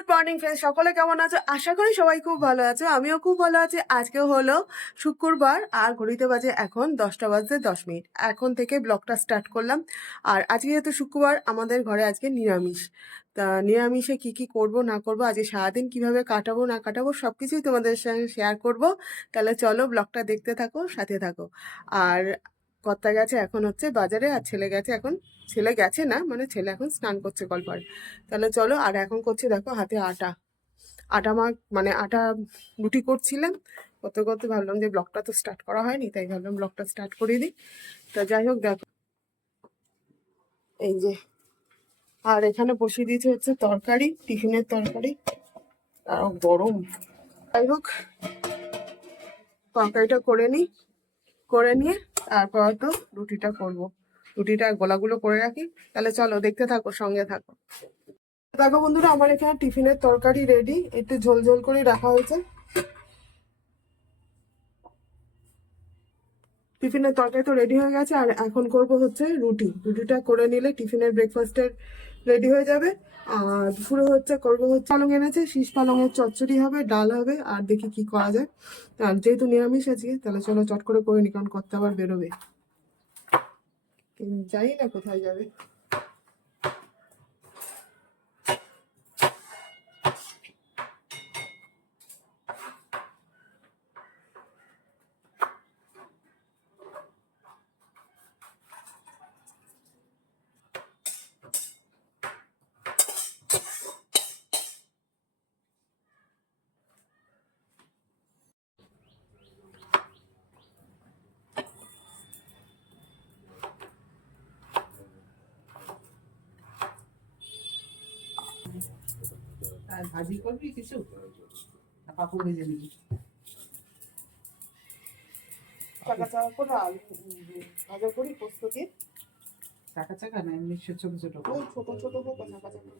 Good morning friends, সকলে কেমন আছো? আশা করি সবাই খুব ভালো আছো। আমিও খুব ভালো আছি। আজকে হলো শুক্রবার আর ঘড়িতে বাজে এখন 10:10। এখন থেকে ব্লগটা স্টার্ট করলাম। আর আজকে যেহেতু শুক্রবার, আমাদের ঘরে আজকে নিরামিষ। তা নিরামিষে কি কি করব না করব, আজকে সারাদিন কিভাবে কাটাবো না কাটাবো সব কিছুই তোমাদের সঙ্গে শেয়ার করব। তাহলে চলো ব্লগটা দেখতে থাকো, সাথে থাকো। আর কর্তা গেছে এখন হচ্ছে বাজারে, আর ছেলে গেছে এখন, ছেলে গেছে না মানে ছেলে এখন স্নান করছে কলপাড়ে। তাহলে চলো। আর এখন করছি দেখো হাতে আটা, মানে আটা রুটি করছিলাম। করতে করতে ভাবলাম যে ব্লগটা তো স্টার্ট করা হয়নি, তাই ভাবলাম ব্লগটা স্টার্ট করে দিই। তা যাই হোক দেখো, এই যে, আর এখানে বসিয়ে দিয়েছে হচ্ছে তরকারি, টিফিনের তরকারি। তাও গরম। যাই হোক, তরকারিটা করে নিয়ে তারপর তো রুটিটা করব। রুটিটা গোলাগুলো করে রাখি। তাহলে চলো দেখতে থাকো, সঙ্গে থাকো। দেখো বন্ধুরা, আমার এখানে টিফিনের তরকারি রেডি, একটু ঝোল ঝোল করে রাখা হয়েছে। টিফিনের তরকারি তো রেডি হয়ে গেছে, আর এখন করব হচ্ছে রুটিটা করে নিলে টিফিনের ব্রেকফাস্টের রেডি হয়ে যাবে। আর দুপুরে হচ্ছে করবো হচ্ছে পালং এনেছে, শীষ পালংয়ের চচ্চড়ি হবে, ডাল হবে, আর দেখি কি করা যায়। আর যেহেতু নিরামিষ আজকে, তাহলে চলো চট করে নি, কারণ করতে আবার বেরোবে। জানি না কোথায় যাবে। আর ভাজি করবি কিছু, পাপড় ভেজে নিবি। চাকা চাকা করে আলু ভাজা করি পোস্ত দিয়ে। চাকা চাকা না, এমনি ছোট ছোট ওই ছোট ছোট হোক, চাকা চাকা।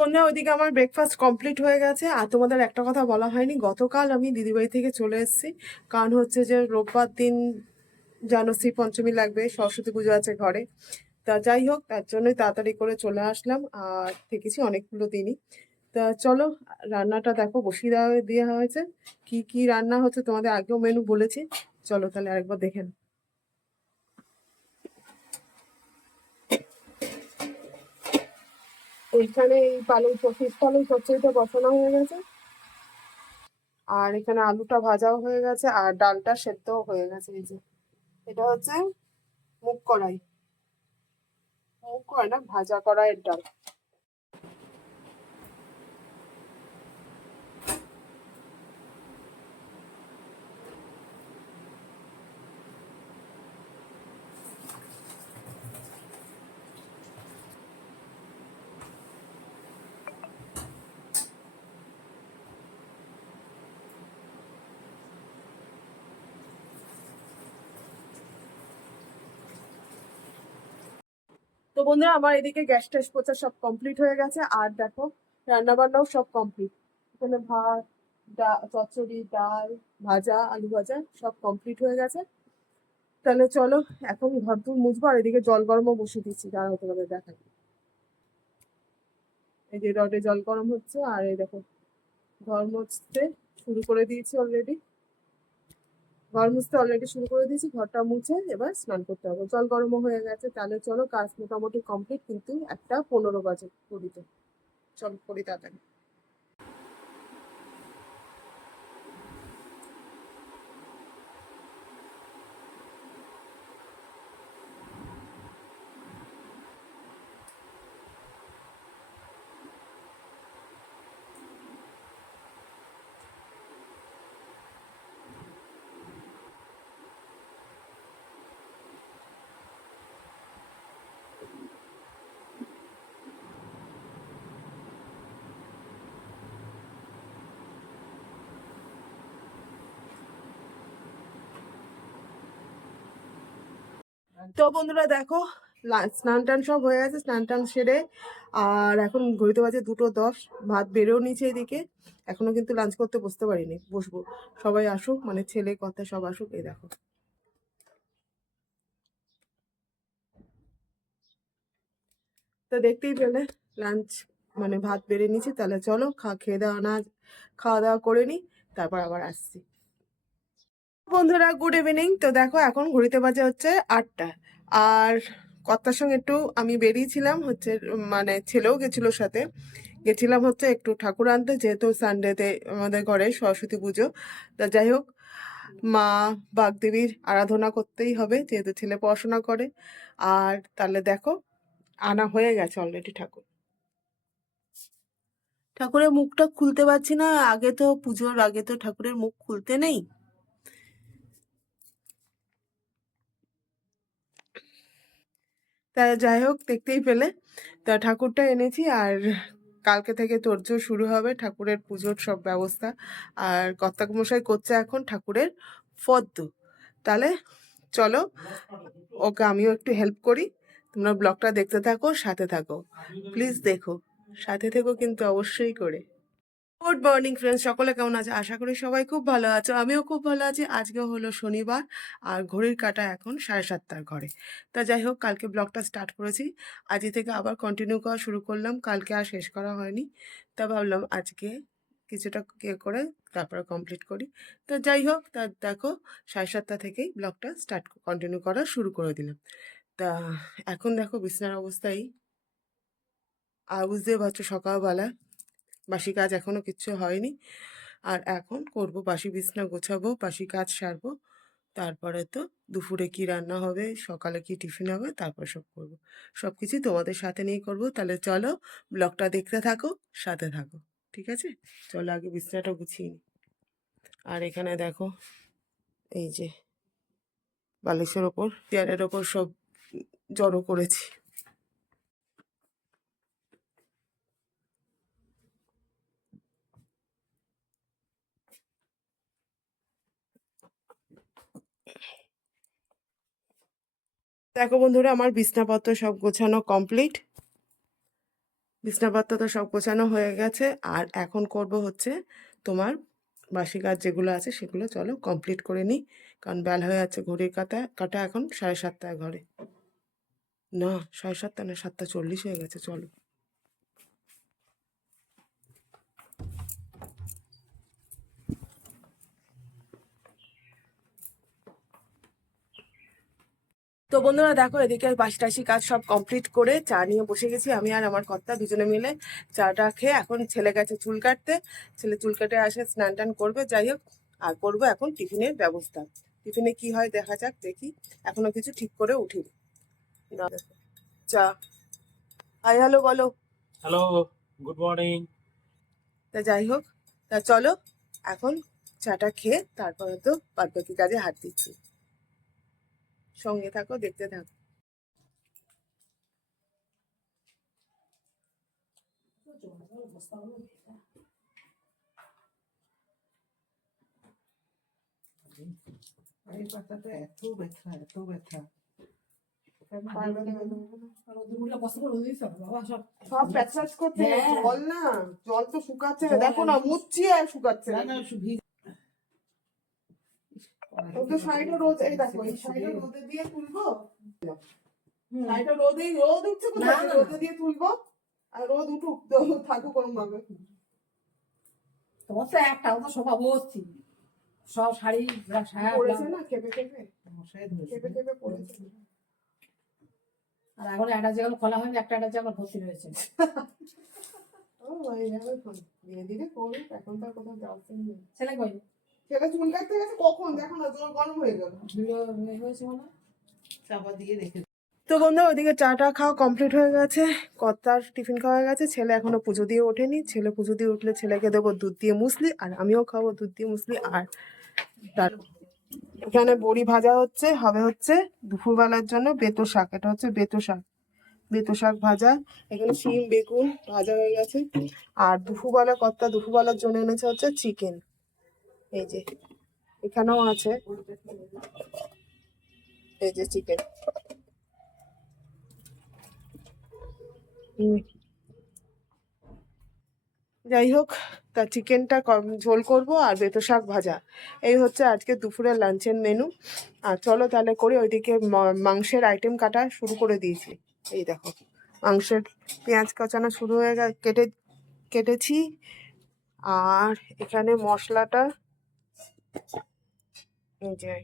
বন্ধুরা, ওইদিকে আমার ব্রেকফাস্ট কমপ্লিট হয়ে গেছে। আর তোমাদের একটা কথা বলা হয়নি, গতকাল আমি দিদিবাড়ি থেকে চলে এসেছি। কারণ হচ্ছে যে রোববার দিন জানো শ্রী পঞ্চমী লাগবে, সরস্বতী পুজো আছে ঘরে। তা যাই হোক, তার জন্যই তাড়াতাড়ি করে চলে আসলাম, আর থেকেছি অনেকগুলো দিনই। তা চলো, রান্নাটা দেখো বসিয়ে দেওয়া হয়েছে। কি কি রান্না হচ্ছে তোমাদের আগেও মেনু বলেছি। চলো তাহলে আরেকবার দেখে নাও। এইখানে এই ফিশ পালং চচ্চড়িটা বসানো হয়ে গেছে। আর এখানে আলুটা ভাজাও হয়ে গেছে, আর ডালটা সেদ্ধও হয়ে গেছে। এই যে, এটা হচ্ছে মুগ কড়াই, না, ভাজা কড়াইয়ের ডাল। তো বন্ধুরা, আমার এদিকে গ্যাস ট্যাস পোছা সব কমপ্লিট হয়ে গেছে। আর দেখো, রান্না বান্নাও সব কমপ্লিট। এখানে ভাত, চচ্চড়ি, ডাল, ভাজা, আলু ভাজা সব কমপ্লিট হয়ে গেছে। তাহলে চলো, এখন ঘর দূর মুছবো। আর এদিকে জল গরমও বসিয়ে দিচ্ছি, দাঁড়াও তোমাদের দেখাই। এই যে রডে জল গরম হচ্ছে, আর এই দেখো ঘর মুছতে শুরু করে দিয়েছি অলরেডি। শুরু করে দিয়েছি, ঘরটা মুছে এবার স্নান করতে হবে। জল গরমও হয়ে গেছে। তাহলে চলো, কাজ মোটামুটি কমপ্লিট, কিন্তু 1:15 বাজে করিতে। চল করি তাড়াতাড়ি। তো বন্ধুরা দেখো, স্নান টান সব হয়ে গেছে, স্নান টান সেরে আর এখন ঘড়িতে বাজে 2:10, ভাত বেড়েও নিচে এদিকে, এখনো কিন্তু লাঞ্চ করতে বসতে পারিনি, বসবো। সবাই আসুক, মানে ছেলে কথা সব আসুক। এই দেখো, তো দেখতেই পেলে লাঞ্চ মানে ভাত বেড়ে নিচ্ছি। তাহলে চলো খেয়ে দেওয়া না, খাওয়া দাওয়া করে নিই, তারপর আবার আসছি। বন্ধুরা গুড ইভিনিং। তো দেখো এখন ঘড়িতে বাজে হচ্ছে 8টা, আর কর্তার সঙ্গে একটু আমি বেরিয়েছিলাম হচ্ছে, মানে ছেলেও গেছিল সাথে, গেছিলাম হচ্ছে একটু ঠাকুর আনতে, যেহেতু সানডেতে আমাদের ঘরে সরস্বতী পুজো। তা যাই হোক, মা বাগদেবীর আরাধনা করতেই হবে যেহেতু ছেলে পড়াশোনা করে। আর তাহলে দেখো আনা হয়ে গেছে অলরেডি ঠাকুর। ঠাকুরের মুখটা খুলতে পারছি না, আগে তো পুজোর আগে তো ঠাকুরের মুখ খুলতে নেই। তা যাই হোক, দেখতেই পেলে তা ঠাকুরটা এনেছি। আর কালকে থেকে তোড়জোড় শুরু হবে ঠাকুরের পুজোর সব ব্যবস্থা। আর কর্তামশাই করছে এখন ঠাকুরের ফদ্দ। তাহলে চলো, ওকে আমিও একটু হেল্প করি। তোমরা ব্লগটা দেখতে থাকো, সাথে থাকো, প্লিজ দেখো, সাথে থেকো কিন্তু অবশ্যই করে। গুড মর্নিং ফ্রেন্ডস, সকলে কেমন আছে? আশা করি সবাই খুব ভালো আছো, আমিও খুব ভালো আছি। আজকে হলো শনিবার, আর ঘড়ির কাঁটা এখন 7:30 ঘরে। তা যাই হোক, কালকে ব্লগটা স্টার্ট করেছি, আজকে থেকে আবার কন্টিনিউ করা শুরু করলাম। কালকে আর শেষ করা হয়নি, তা ভাবলাম আজকে কিছুটা করে তারপরে কমপ্লিট করি। তো যাই হোক, তা দেখো 7:30 থেকেই ব্লগটা কন্টিনিউ করা শুরু করে দিলাম। তা এখন দেখো বিছানার অবস্থায়, আর বুঝতে পারছো সকালবেলা বাসি কাজ এখনো কিচ্ছু হয়নি। আর এখন করব বাসি বিছনা গোছাবো, বাসি কাজ সারবো, তারপরে তো দুপুরে কি রান্না হবে, সকালে কি টিফিন হবে, তারপর সব করবো। সব কিছুই তোমাদের সাথে নিয়েই করবো। তাহলে চলো ব্লগটা দেখতে থাকো, সাথে থাকো, ঠিক আছে? চলো আগে বিছনাটা গুছিয়ে নিই। আর এখানে দেখো, এই যে বালিশের ওপর, চেয়ারের ওপর সব জড়ো করেছি। দেখো বন্ধুরা, আমার বিছনাপত্র সব গোছানো কমপ্লিট, বিছনাপত্র তো সব গোছানো হয়ে গেছে। আর এখন করব হচ্ছে তোমার বাসি কাজ যেগুলো আছে সেগুলো চলো কমপ্লিট করে নিই, কারণ বেলা হয়ে যাচ্ছে। ঘড়ির কাঁটা কাঁটা এখন 7:30 ঘরে, না 7:30 না, 7:40 হয়ে গেছে। চলো, তো বন্ধুরা দেখো, এদিকে বাসি টাসি কাজ সব কমপ্লিট করে চা নিয়ে বসে গেছি আমি আর আমার কর্তা দুজনে মিলে। চাটা খেয়ে এখন ছেলে গেছে চুল কাটতে, ছেলে চুল কেটে আসে, স্নান টান করবে। যাই হোক, আর করবো এখন টিফিনের ব্যবস্থা। টিফিনে কি হয় দেখা যাক, দেখি, এখনো কিছু ঠিক করে উঠিনি। না, চা, হাই হ্যালো বলো। Hello, good morning. তা যাই হোক, তা চলো এখন চাটা খেয়ে তারপরে তো বাদ বাকি কাজে হাত দিচ্ছি। সঙ্গে থাকো, দেখতে থাকো। এই পাতাটা এত ব্যথা, এত ব্যথা। সব প্যাচপ্যাচ করছে, জল না, জল তো শুকাচ্ছে না, দেখো না, মুচ্ছি আর শুকাচ্ছে না। ওকে সাইডে রোদ, এই দেখো এই সাইডে রোদে দিয়ে তুলবো, সাইডে রোদে, রোদ উঠছে কোথায়, রোদে দিয়ে তুলবো। আর রোদ উঠুক তো, থাকুক ওরম ভাবে। তোমার তো একটা তো শোভা বসছি সব শাড়ি পড়েছে না, কেঁপে কেঁপে কেঁপে কেঁপে পড়েছে। আর এখন একটা যেগুলো খোলা হয়নি, একটা যেগুলো ভর্তি রয়েছে। ও এইভাবে ধীরে ধীরে করুক, এখন তো আর কোথাও যাচ্ছে না। ছেলে কই? সেটা চুল কাটতে গেছে কখন, দেখো না জল গরম হয়ে গেল, ভিডিও হয়েছে মনে হয়। চাপা দিয়ে রেখে। তো বন্ধু ওদিকে চাটা খাওয়া কমপ্লিট হয়ে গেছে, কর্তার টিফিন খাওয়া হয়ে গেছে, ছেলে এখনো পুজো দিয়ে ওঠেনি। ছেলে পুজো দিয়ে উঠলে ছেলেকে দেবো দুধ দিয়ে মুসলি, আর আমিও খাবো দুধ দিয়ে মুসলি। আর তার এখানে বড়ি ভাজা হচ্ছে, হবে হচ্ছে দুপুরবেলার জন্য বেতো শাক। এটা হচ্ছে বেতো শাক, বেতো শাক ভাজা। এখানে শিম বেগুন ভাজা হয়ে গেছে। আর দুপুরবেলা কর্তা দুপুরবেলার জন্য এনেছে হচ্ছে চিকেন, এই যে এখানেও আছে, এই যে চিকেন। উম, যাই হোক, তা চিকেনটা ঝোল করব আর বেতো শাক ভাজা, এই হচ্ছে আজকে দুপুরের লাঞ্চের মেনু। আর চলো তাহলে করি। ওইদিকে মাংসের আইটেম কাটা শুরু করে দিয়েছি। এই দেখো, মাংসের পেঁয়াজ কাটানো শুরু হয়ে কেটেছি। আর এখানে মশলাটা, এই যে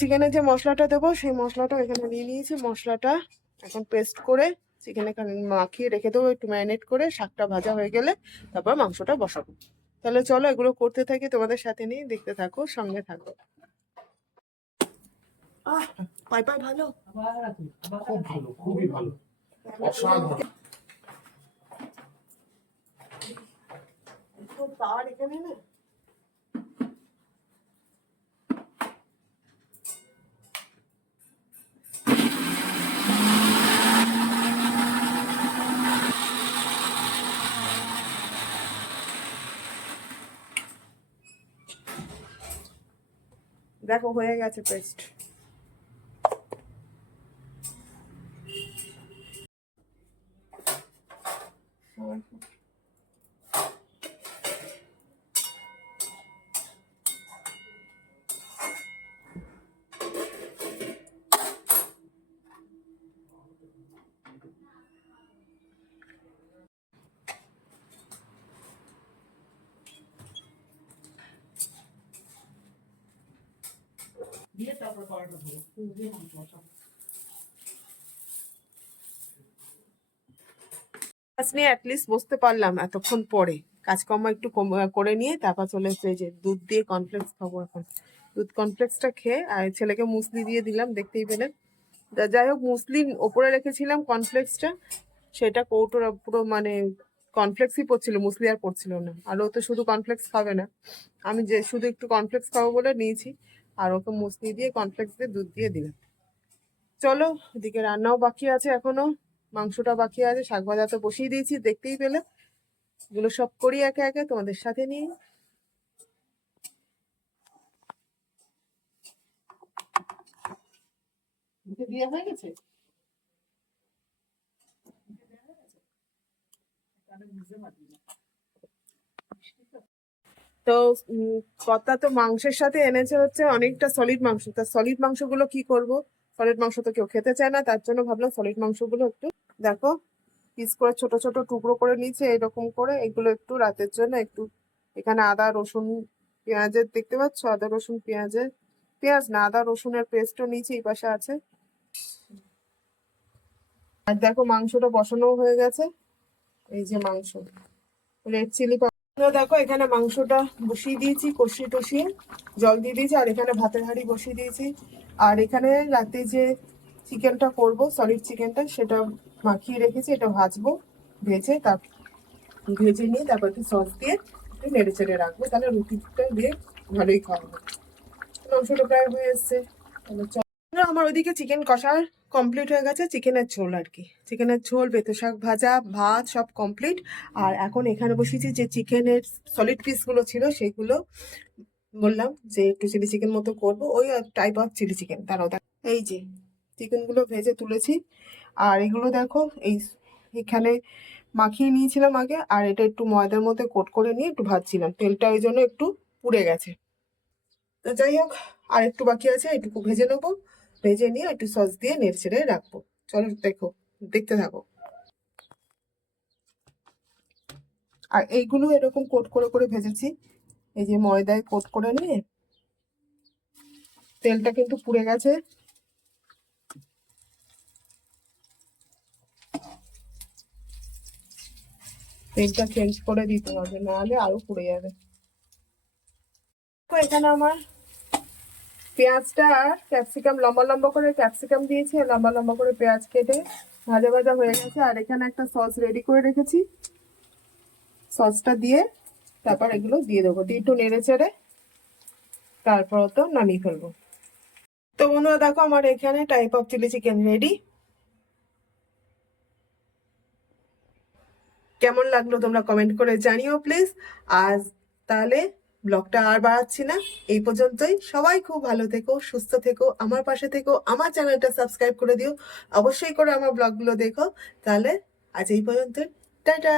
চিকেনের যে মশলাটা দেবো সেই মশলাটা এখানে নিয়ে নিয়েছি। মশলাটা এখন পেস্ট করে চিকেনে মাখিয়ে রেখে দেবো, একটু ম্যারিনেট করে। শাকটা ভাজা হয়ে গেলে তারপর মাংসটা বসাবো। তাহলে চলো এগুলো করতে থাকি, তোমাদের সাথে নিয়ে দেখতে থাকো, সঙ্গে থাকো। আহ, পাই পাই ভালো। আবার রাখি, আবার খুব ভালো, খুবই ভালো, অসাধারণ। তো তার এখানে না, দেখো হয়ে গেছে পেস্ট। দিয়ে তারপর কড়াইটা ধরো, দিয়ে মাংস বসাবো। কাজ নিয়ে অ্যাটলিস্ট বসতে পারলাম এতক্ষণ পরে। কাজকর্ম একটু করে নিয়ে তারপর চলে এসেছে, যে দুধ দিয়ে কর্নফ্লেক্স খাবো এখন। দুধ কর্নফ্লেক্সটা খেয়ে আর ছেলেকে মুসলি দিয়ে দিলাম, দেখতেই পেলেন। যাই হোক, মুসলি ওপরে রেখেছিলাম, কর্নফ্লেক্সটা সেটা কৌটোর পুরো মানে কর্নফ্লেক্সই পড়ছিল, মুসলি আর পড়ছিল না। আর ও তো শুধু কর্নফ্লেক্স খাবে না, আমি যে শুধু একটু কর্নফ্লেক্স খাবো বলে নিয়েছি। আর ওকে মুসলি দিয়ে কর্নফ্লেক্স দিয়ে দুধ দিয়ে দিলাম। চলো, এদিকে রান্নাও বাকি আছে এখনো, মাংসটা বাকি আছে, শাক ভাজা তো বসিয়ে দিয়েছি, দেখতেই পেলে। এগুলো সব করি একে একে তোমাদের সাথে নিয়ে। দিয়ে হয়ে গেছে। তো কর্তা তো মাংসের সাথে এনেছে হচ্ছে অনেকটা সলিড মাংস। তা সলিড মাংসগুলো কি করব, সলিড মাংস তো কেউ খেতে চায় না, তার জন্য ভাবলাম সলিড মাংসগুলো একটু, দেখো পিস করে ছোট ছোট টুকরো করে নিয়েছে এরকম করে। এগুলো একটু রাতের জন্য একটু, এখানে আদা রসুন পেঁয়াজের, দেখতে পাচ্ছ আদা রসুন পেঁয়াজের, পেঁয়াজ না আদা রসুনের পেস্টও নিচে এই পাশে আছে। আর দেখো মাংসটা বসানো হয়ে গেছে, এই যে মাংস রেড চিলি। দেখো এখানে মাংসটা বসিয়ে দিয়েছি, কষিয়ে টষিয়ে জল দিয়ে দিয়েছি। আর এখানে ভাতের হাঁড়ি বসিয়ে দিয়েছি। আর এখানে রাতে যে চিকেনটা করব, সলিড চিকেনটা, সেটা মাখিয়ে রেখেছি, এটা ভাজবো। ভেজে নিয়ে তারপর একটু সস দিয়ে একটু নেড়ে চেড়ে রাখবো, তাহলে রুটিটা দিয়ে ভালোই খাওয়া হবে। মাংসটা প্রায় হয়ে এসছে। আমার ওইদিকে চিকেন কষা কমপ্লিট হয়ে গেছে, চিকেনের ঝোল আর কি, চিকেনের ঝোল, বেতো শাক ভাজা, ভাত সব কমপ্লিট। আর এখন এখানে বসেছি যে চিকেনের সলিড পিসগুলো ছিল সেইগুলো বললাম যে একটু চিলি চিকেন মতো করবো, ওই টাইপ অফ চিলি চিকেন। তারাও এই যে চিকেনগুলো ভেজে তুলেছি। আর এগুলো দেখো এখানে মাখিয়ে নিয়েছিলাম আগে, আর এটা একটু ময়দার মধ্যে কোট করে নিয়ে একটু ভাজছিলাম, তেলটা ওই জন্য একটু পুড়ে গেছে। তো যাই হোক, আর একটু বাকি আছে, এটুকু ভেজে নেবো। ভেজে নিয়ে একটু সস দিয়ে নেড়ে ছেড়ে রাখবো। চলো দেখো, দেখতে থাকো। আর এইগুলো এরকম কোট করে করে ভেজেছি, এই যে ময়দায় কোট করে নিয়ে। তেলটা কিন্তু পুড়ে গেছে, তেলটা চেঞ্জ করে দিতে হবে, নাহলে আরো পুড়ে যাবে। তো এখানে আমার পেঁয়াজটা আর ক্যাপসিকাম, লম্বা লম্বা করে ক্যাপসিকাম দিয়েছি, আর লম্বা লম্বা করে পেঁয়াজ কেটে ভাজা ভাজা হয়ে গেছে। আর এখানে একটা সস রেডি করে রেখেছি, সসটা দিয়ে তারপর এগুলো দিয়ে দেবো, দিয়ে একটু নেড়ে চেড়ে তারপর তো নামিয়ে ফেলবো। তো বন্ধুরা দেখো, আমার এখানে type of chilli chicken ready. কেমন লাগলো তোমরা কমেন্ট করে জানিও প্লিজ। আর তাহলে ব্লগটা আর বাড়াচ্ছি না, এই পর্যন্তই। সবাই খুব ভালো থেকো, সুস্থ থেকো, আমার পাশে থেকো, আমার চ্যানেলটা সাবস্ক্রাইব করে দিও, অবশ্যই করে আমার ব্লগগুলো দেখো। তাহলে আজ এই পর্যন্ত, টাটা।